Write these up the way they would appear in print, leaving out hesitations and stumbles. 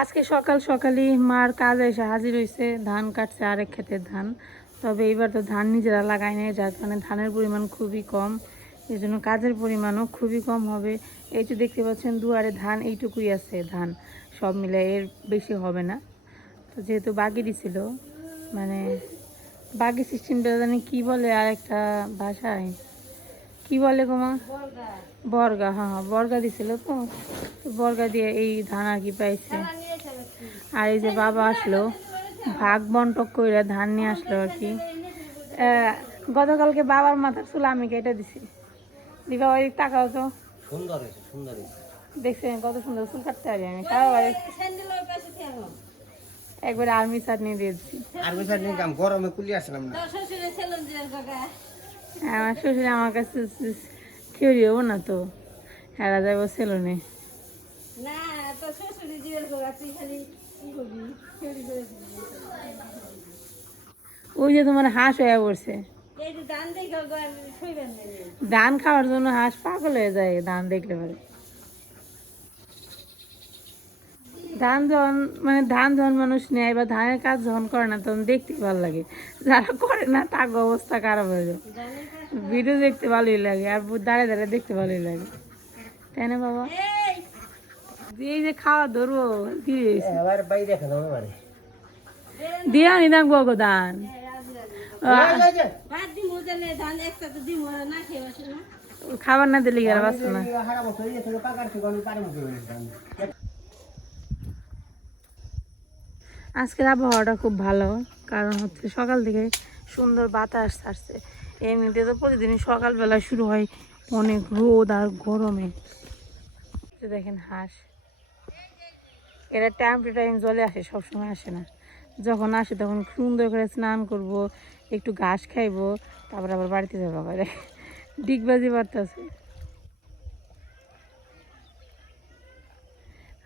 আজকে সকাল সকালই মার কাজে এসে হাজির হয়েছে, ধান কাটছে আরেক ক্ষেতের ধান। তবে এইবার তো ধান নিজেরা লাগায় নেই, যার কারণে ধানের পরিমাণ খুবই কম, এই জন্য কাজের পরিমাণও খুবই কম হবে। এই যে দেখতে পাচ্ছেন দুয়ারে ধান এইটুকুই আছে, ধান সব মিলে এর বেশি হবে না। তো যেহেতু বাকি দিছিল, মানে বাকি সিস্টেমটা জানি কী বলে আর একটা ভাষায় কি বলে গোমা, বর্গা, হ্যাঁ হ্যাঁ বর্গা দিছিল। তো বর্গা দিয়ে এই ধান আর কি পাইছে। আর এই যে বাবা আসলো ভাগ বন্টক করে ধান নিয়ে আসলো আর কি। গতকালকে বাবার মাথার চুল আমি কেটে দিছি। দিবা ওই তাকাও তো, সুন্দর সুন্দর দেখছেন কত সুন্দর চুল কাটতে পারি আমি। তাও একবারে আর্মি চাটনি দিয়ে দিচ্ছি। আর্মি চাটনি কাম গরমে কুলি আসলাম না। আমার শ্বশুর আমার কাছে থিওরি হবো না, তো হেরা যাবো সেলুনে। ওই যে তোমার হাঁস হয়ে পড়ছে, ধান খাওয়ার জন্য হাঁস পাগল হয়ে যায় ধান দেখলে পরে। ধান যখন মানে ধান যখন মানুষ নেয় বা ধানের কাজ যখন করে না তখন দেখতে ভালো লাগে, যারা করে না তার অবস্থা খারাপ হয়ে যায়। ভিডিও দেখতে ভালোই লাগে আর দাঁড়িয়ে দাঁড়িয়ে দেখতে ভালোই লাগে, তাই না বাবা? এই যে খাওয়া ধরবো দিয়ে দিয়ে আনি থাকবো গো ধান। খাবার না দিলে গেলে বাঁচতো না। আজকের আবহাওয়াটা খুব ভালো, কারণ হচ্ছে সকাল থেকে সুন্দর বাতাস ছাড়ছে। এমনিতে তো প্রতিদিনই সকালবেলা শুরু হয় অনেক রোদ আর গরমে। দেখেন হাঁস, এরা টাইম টু টাইম জলে আসে, সবসময় আসে না। যখন আসে তখন সুন্দর করে স্নান করব, একটু ঘাস খাইবো, তারপর আবার বাড়িতে যাবো। আবার ডিগবাজি বাড়তেছে,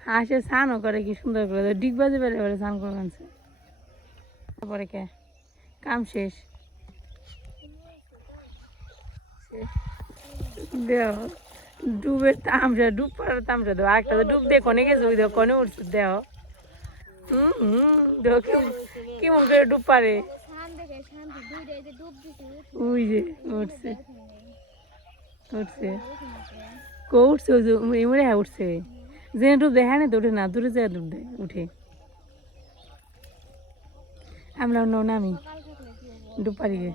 হাঁসে স্নানও করে কি সুন্দর করে, ডিগবাজি বেড়ে বেড়ে স্নান করে আনছে। তারপরে কে কাম শেষ দেও ডুবের তামসা, ডুব পাড়ার তামসা দেও। আরেকটা তো ডুব দিয়ে কনে গেছে, ওই দেও কনে উঠছে দেও। দেও কেমন করে ডুব পারে, ওই যে উঠছে উঠছে কো উঠছে, ওই যে এমরে হ্যাঁ উঠছে। যে ডুব দেয় হ্যাঁ তো উঠে না, দূরে যায় ডুব দেয় উঠে। আমরা অন্য নামি ডুব পারি গে।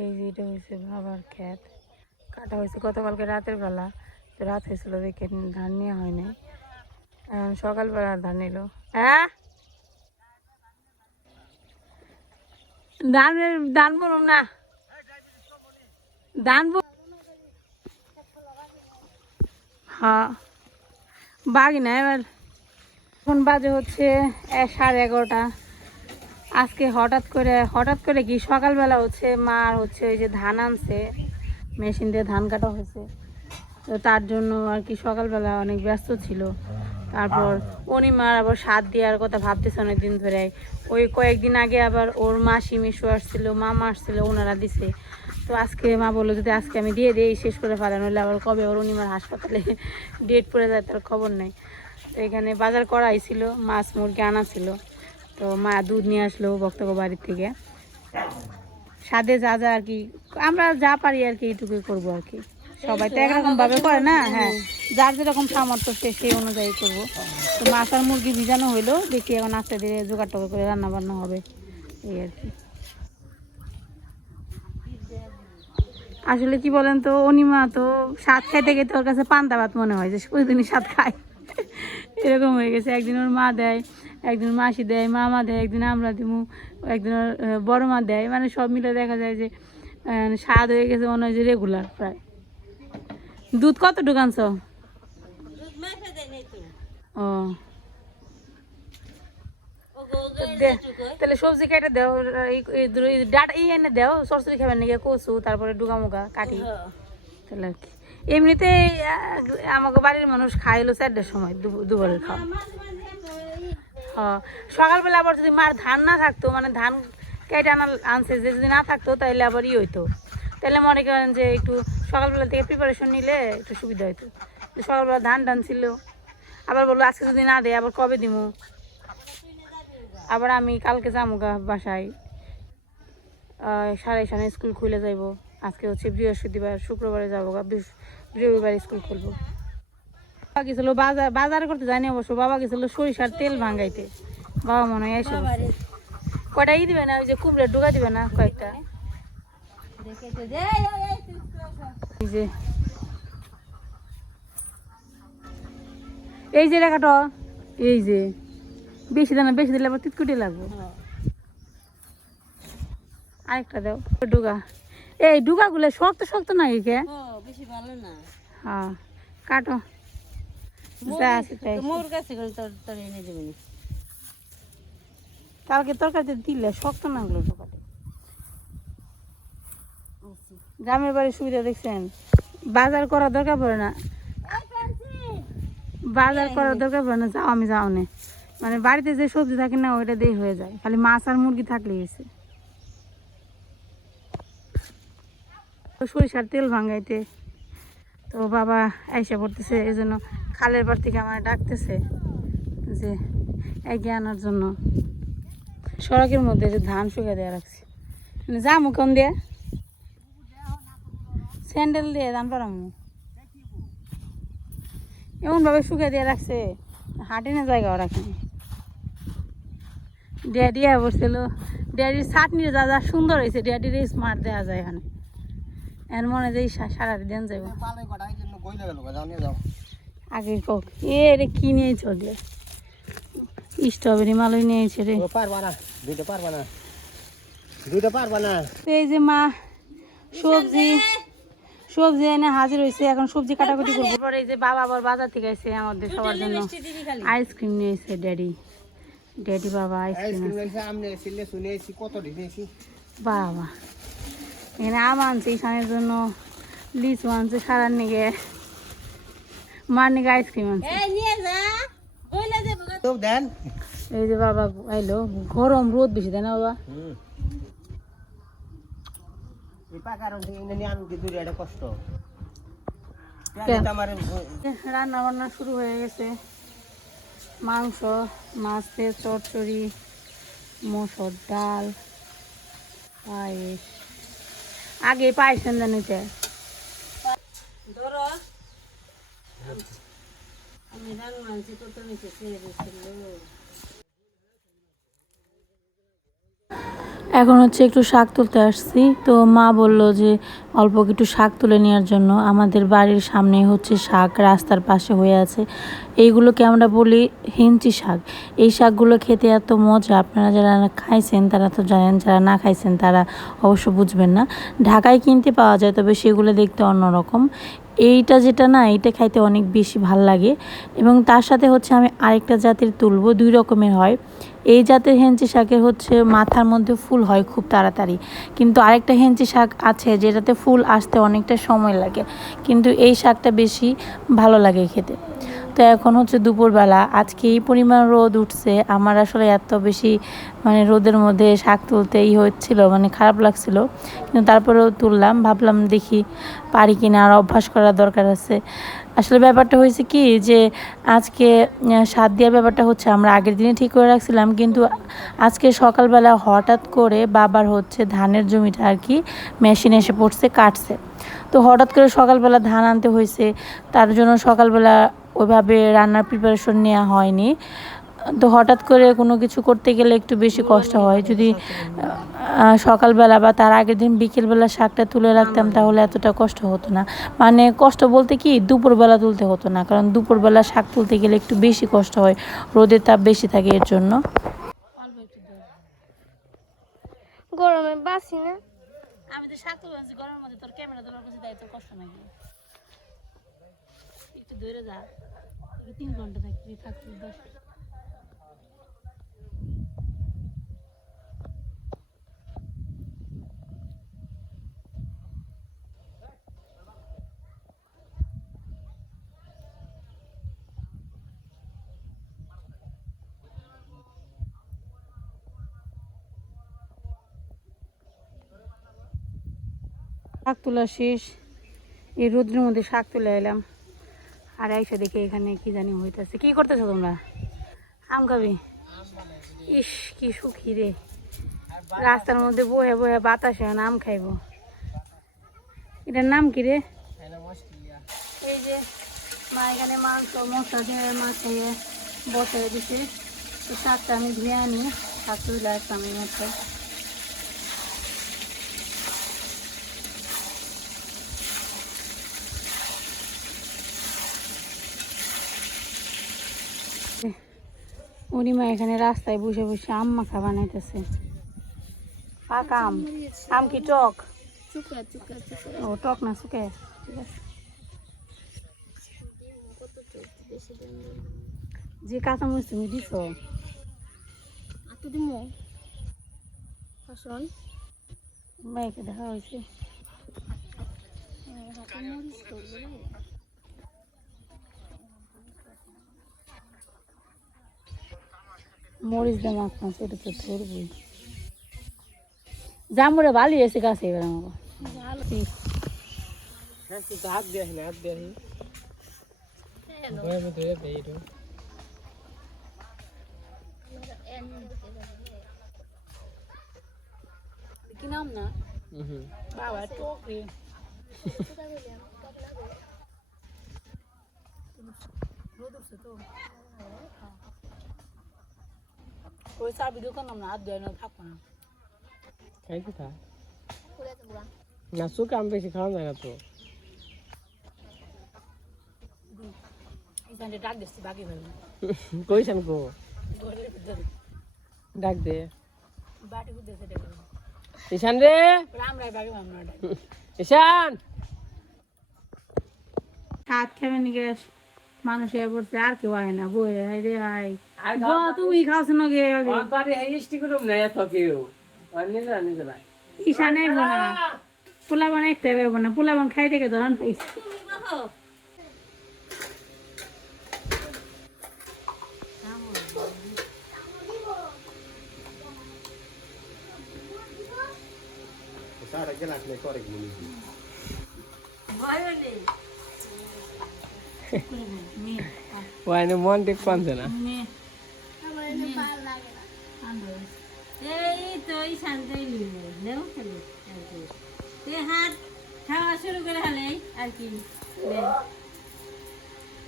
এই যে এটা হয়েছে বাবার ক্ষেত, কাটা হয়েছে গতকালকে রাতের বেলা। তো রাত হয়েছিল দেখে ধান নেওয়া হয় নাই, এখন সকালবেলা ধান নিল। হ্যাঁ ধান বলুন না, ধান হ্যাঁ বাগি না। এবার এখন বাজে হচ্ছে 11:30। আজকে হঠাৎ করে কি সকালবেলা হচ্ছে মার হচ্ছে ওই যে ধান আনছে, মেশিন দিয়ে ধান কাটা হয়েছে, তো তার জন্য আর কি সকালবেলা অনেক ব্যস্ত ছিল। তারপর অনিমার আবার সাত দেওয়ার কথা ভাবতেছে অনেক দিন ধরে। ওই কয়েকদিন আগে আবার ওর মাসি মিশু আসছিল, মামা আসছিল, ওনারা দিছে। তো আজকে মা বললো যদি আজকে আমি দিয়ে দিই শেষ করে ফেলেন, হলে আবার কবে ওর অনিমার হাসপাতালে ডেট পড়ে যায় তার খবর নেই। তো এখানে বাজার করাই ছিল, মাছ মুরগি আনা ছিল। তো মা দুধ নিয়ে আসলো বক্তব্য বাড়ির থেকে। স্বাদে যা যা আর কি আমরা যা পারি আর কি এইটুকুই করবো আর কি। সবাই তো একরকম ভাবে করে না, হ্যাঁ যার যেরকম সামর্থ্য সে সেই অনুযায়ী করবো। তো মাছ আর মুরগি ভিজানো হইলো, দেখি এখন আস্তে ধীরে জোগাড় টোগাড় করে রান্না বান্না হবে এই আর কি। আসলে কি বলেন তো, অনিমা তো স্বাদ খাইতে খেতে ওর কাছে পান্তা ভাত মনে হয় যে প্রতিদিনই স্বাদ খায়, এরকম হয়ে গেছে। একদিন ওর মা দেয়, একদিন মাসি দেয়, মামা দেয়, একদিন আমরা দিমু, একদিন ওর বড় মা দেয়, মানে সব মিলে দেখা যায় যে স্বাদ হয়ে গেছে মনে হয় যে রেগুলার প্রায়। দুধ কতটুকু আনছো? ও তাহলে সবজি কেটে দেও, ডাটা এনে দেও, সরসরি খাবেন নাকি কচু, তারপরে ডুগা মুগা কাটি তাহলে আর কি। এমনিতে আমাকে বাড়ির মানুষ খাইলো 4টার সময় দুপুরের খাওয়া। হ্যাঁ সকালবেলা আবার যদি মার ধান না থাকতো, মানে ধান কেটে আনছে যে যদি না থাকতো তাহলে আবার হইতো, তাহলে মনে করেন যে একটু সকালবেলা থেকে প্রিপারেশন নিলে একটু সুবিধা হইতো। সকালবেলা ধান ছিল, আবার বললো আজকে যদি না দেয় আবার কবে দিমু, আবার আমি কালকে যাবো গা বাসায়, 7:30 স্কুল খুলে যাইব। আজকে হচ্ছে বৃহস্পতিবার, শুক্রবারে যাবো গা, রবিবার স্কুল খুলবো। বাবা গেছিল বাজার করতে যায়নি অবশ্য, বাবা গেছিল সরিষার তেল ভাঙাইতে। বাবা মনে হয় এসে কয়টা দিবে না, ওই যে কুমড়ে ঢুকা দিবে না কয়েকটা। এই যে রেখাটা, এই যে বেশি দানা, বেশি দিলে আবার তিতকুটি লাগবে। আরেকটা দাও ডুগা। এই ডুগা গুলো শক্ত শক্ত না কে? বেশি ভালো না। হ্যাঁ কাটো, মোর কাছে তোর এনে দেবেন। কালকে তরকারিতে দিলে শক্ত না গুলো ডুগাতে। গ্রামের বাড়ির সুবিধা দেখছেন, বাজার করার দরকার পড়ে না, বাজার করার দরকার পড়ে না, যাও আমি যাও নে, মানে বাড়িতে যে সবজি থাকে না ওইটা দিয়ে হয়ে যায়, খালি মাছ আর মুরগি থাকলে গেছে। সরিষার তেল ভাঙাইতে তো বাবা আইসা পড়তেছে, এই জন্য খালের পাড় থেকে আমার ডাকতেছে যে এগিয়ে আনার জন্য। সড়কের মধ্যে যে ধান শুকা দেওয়া রাখছি, মানে যামু কোন দিয়ে, স্যান্ডেল দিয়ে ধান পারামু, এমনভাবে শুকা দিয়ে রাখছে হাঁটিনে জায়গাও রাখেনি। ড্যাডি বসছিল, ড্যাডির চাটনির যা যা সুন্দর হয়েছে, ড্যাডির স্মার্ট দেখা যায় এখানে, এর মনে যে সারা দিন যাইব। আগে কক এ রে কি নিয়েছ দিয়ে, স্ট্রবেরি মালই নিয়েছে রে। এই যে মা সবজি সবজি এনে হাজির হয়েছে, এখন সবজি কাটাকুটি করবো। পরে এই যে বাবা আবার বাজার থেকে আসছে আমাদের সবার জন্য আইসক্রিম নিয়েছে ড্যাডি, ড্যাডি বাবা আইসক্রিম বাবা। এখানে আম আনছে ঈশানের জন্য, লিচু আনছে সারার নিগে, মার নিগে আইসক্রিম আনছে। এই যে বাবা আইলো, গরম রোদ বেশি তাই না বাবা? রান্না বান্না শুরু হয়ে গেছে, মাংস, মাছের চচ্চড়ি, মসুর ডাল, পায়েস। আগে পায়েস জানিতে ধরো আমি রান্না আনছি তো তুমি এখন হচ্ছে একটু শাক তুলতে আসছি, তো মা বলল যে অল্প একটু শাক তুলে নেওয়ার জন্য। আমাদের বাড়ির সামনে হচ্ছে শাক, রাস্তার পাশে হয়ে আছে, এইগুলোকে আমরা বলি হেঞ্চি শাক। এই শাকগুলো খেতে এত মজা, আপনারা যারা খাইছেন তারা তো জানেন, যারা না খাইছেন তারা অবশ্য বুঝবেন না। ঢাকায় কিনতে পাওয়া যায়, তবে সেগুলো দেখতে অন্যরকম। এইটা যেটা না, এইটা খাইতে অনেক বেশি ভাল লাগে। এবং তার সাথে হচ্ছে আমি আরেকটা জাতের তুলবো, 2 রকমের হয়। এই জাতের হেঞ্চি শাকের হচ্ছে মাথার মধ্যে ফুল হয় খুব তাড়াতাড়ি, কিন্তু আরেকটা হেঞ্চি শাক আছে যেটাতে ফুল আসতে অনেকটা সময় লাগে, কিন্তু এই শাকটা বেশি ভালো লাগে খেতে। তো এখন হচ্ছে দুপুরবেলা, আজকে এই পরিমাণ রোদ উঠছে, আমার আসলে এত বেশি মানে রোদের মধ্যে শাক তুলতেই হচ্ছিল, মানে খারাপ লাগছিল, কিন্তু তারপরেও তুললাম, ভাবলাম দেখি পারি কিনা, আর অভ্যাস করার দরকার আছে। আসলে ব্যাপারটা হয়েছে কি যে আজকে সার দেওয়ার ব্যাপারটা হচ্ছে আমরা আগের দিনে ঠিক করে রাখছিলাম, কিন্তু আজকে সকালবেলা হঠাৎ করে বাবার হচ্ছে ধানের জমিটা আর কি মেশিন এসে পড়ছে, কাটছে। তো হঠাৎ করে সকালবেলা ধান আনতে হয়েছে, তার জন্য সকালবেলা ওইভাবে রান্নার প্রিপারেশন নেওয়া হয়নি। তো হঠাৎ করে কোনো কিছু করতে গেলে একটু বেশি কষ্ট হয়। যদি সকালবেলা বা তার আগের দিন বিকেলবেলা শাকটা তুলে রাখতাম তাহলে এতটা কষ্ট হতো না। মানে কষ্ট বলতে কি, দুপুরবেলা তুলতে হতো না, কারণ দুপুরবেলা শাক তুলতে গেলে একটু বেশি কষ্ট হয়, রোদের তাপ বেশি থাকে এর জন্য। গরমে বাসি না, আমি তো শাক তুলছি গরমের মধ্যে, তোর ক্যামেরা তোলার কাছে দায়িত্ব কষ্ট নাকি? একটু ধরে যা, 3 ঘন্টা থাকতে থাকতে 10। শাক তোলা শেষ, এই রোদ্রের মধ্যে শাক তুলে এলাম, আর এসে দেখে এখানে কি জানি হইতেছে। কি করতেছো তোমরা? আম খাবি? ইস কি সুখী রে, রাস্তার মধ্যে বহে বহে বাতাসে আম খাইবো। এটার নাম কি রে? এই যে মা এখানে মাংস মশলা দিয়ে মাছ খেয়ে বসে দিছে। তো শাকটা আমি ধুয়ে আনি, শাক তুলে আসলাম এই মাত্র। উনি মা এখানে রাস্তায় বসে বসে আম মাখা বানাইতেছে। পাকা আম। আম কি টক? ও টক না শুকে? ঠিক আছে। যে কাঁচামরিচ তুমি দিছ মাইকে দেখা হয়েছে। মরিচ দিয়ে মাখনা সেটা তো ধরবই। জামুরে ভালো এসে গাছে এবার আমাকে হাত দিয়ে হাত দিয়ে কি নাম না বাবা টক রে। ওই চাবি দোকান নাম না হাত দেয় না থাকবো না। খাইতে থাক না, চোখে আম বেশি খাওয়া যায় না তো। এখানে ডাক দিচ্ছি বাকি ভাবে কইছেন কো ডাক দে বাটি বুঝতে সেটা ঈশান রে, রাম রায় বাকি ভাবনা ঈশান হাত খেবে নি গ্যাস মানুষ এ পড়ছে আর কেউ আয় না বই হাই রে হাই তুমি খাওছ না গে বাড়ি হাইস্টি করুম না এত কেউ নিজে নিজে ভাই ঈশানে বোনা পোলাবান একটা বেবো না পোলাবান খাই থেকে ধরন পাইছে। সারা গেলাস নে করে কি ওয়াইনে মন ঠিক পানছে না। এই তো এই শান্তি নেও খেলে তে হাত খাওয়া শুরু করে হলে আর কি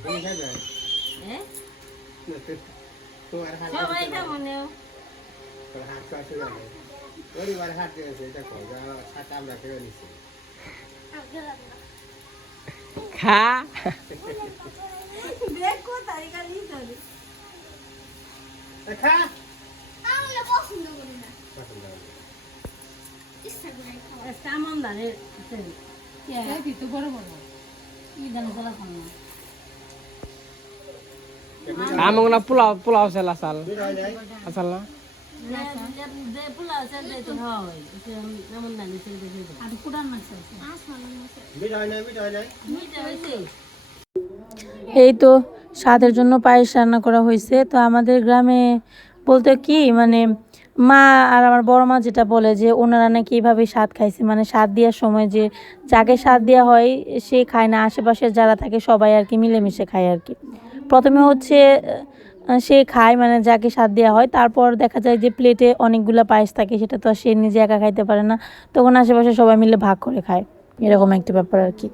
তুমি খাবে তোমার হাত সবাই খাবো নেও তোর হাত কাছে যাবে পরিবার হাত দিয়েছে এটা কো যা হাত আমরা খেয়ে নিছি খা দেখো তারিকা নিয়ে চলে খা কেমন দাঁড়ে তো বড় বড় কি জানি চলা খান না আমং না পোলাও পোলাও সেলা সাল আসল না দে পোলাও চাল দে তো হয় কেমন দাঁড়ে ছেড়ে দেখে আর পুরান মাছ বিজয় নাই মিটা হয়েছে এই তো স্বাদের জন্য পায়েস রান্না করা হয়েছে। তো আমাদের গ্রামে বলতে কি মানে মা আর আমার বড় মা যেটা বলে যে ওনারা নাকি এইভাবে স্বাদ খাইছে, মানে স্বাদ দেওয়ার সময় যে যাকে স্বাদ দেওয়া হয় সে খায় না, আশেপাশের যারা থাকে সবাই আর কি মিলেমিশে খায় আর কি। প্রথমে হচ্ছে সে খায় মানে যাকে স্বাদ দেওয়া হয়, তারপর দেখা যায় যে প্লেটে অনেকগুলো পায়েস থাকে, সেটা তো আর সে নিজে একা খাইতে পারে না, তখন আশেপাশে সবাই মিলে ভাগ করে খায়, এরকম একটা ব্যাপার আর কি।